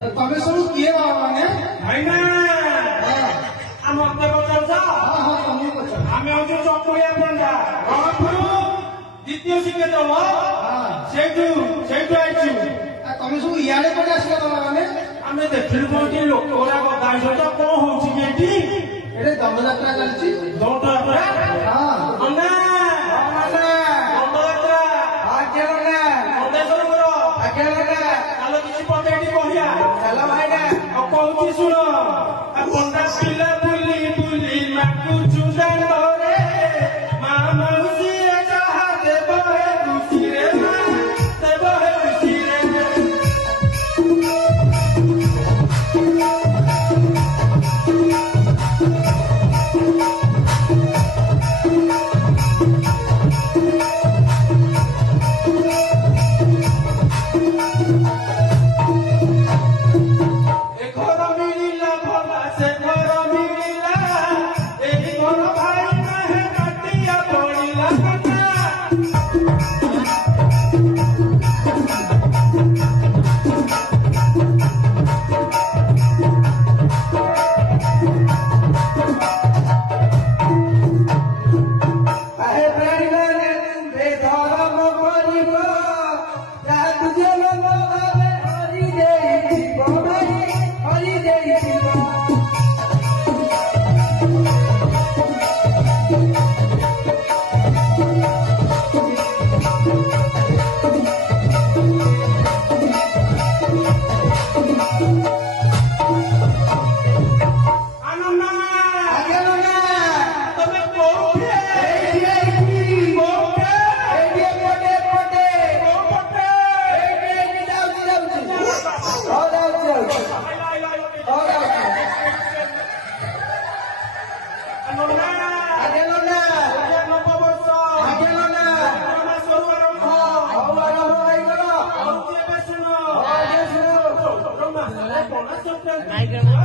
ତମେ ସବୁ କିଏ ମାନେ ଭାଇନା ମତେ ପଚାରୁଛ? ତମେ ପଚାର। ଆମେ ହଉଛୁ ଚକୁଳିଆ ପଣ୍ଡା ରଣପୁର ଦ୍ୱିତୀୟ ଶିକ୍ଷକ ସେଇଠୁ ଆଇଛୁ। ତମେ ସବୁ ଇଆଡେ କୋଉଠି ଆସିଲ ତମେ ମାନେ? ଆମେ ଦେଖିଲୁ କୋଉଠି ଲୋକ ଗୁଡା ଗଦା ହେଇଛନ୍ତି। କଣ ହଉଛି କି ଏଠି? ଏଠି ଦଣ୍ଡଯାତ୍ରା ଚାଲିଛି। ଦଣ୍ଡଯାତ୍ରା ଦଣ୍ଡଯାତ୍ରା ଚାଲ କିଛି ପକେଇଟି କହିବା। ଚାଲ ଭାଇନା କହୁଛି ଶୁଣ। ପଣ୍ଡା ପିଲା ବୁଲି ବୁଲି ମାଗୁଛୁ ଦାଣ୍ଡରେ ମା ମାଉସୀ ଯାହା ଦେବ ହେ ଖୁସିରେ ମା ଦେବ ହେ ଖୁସିରେ। Tiger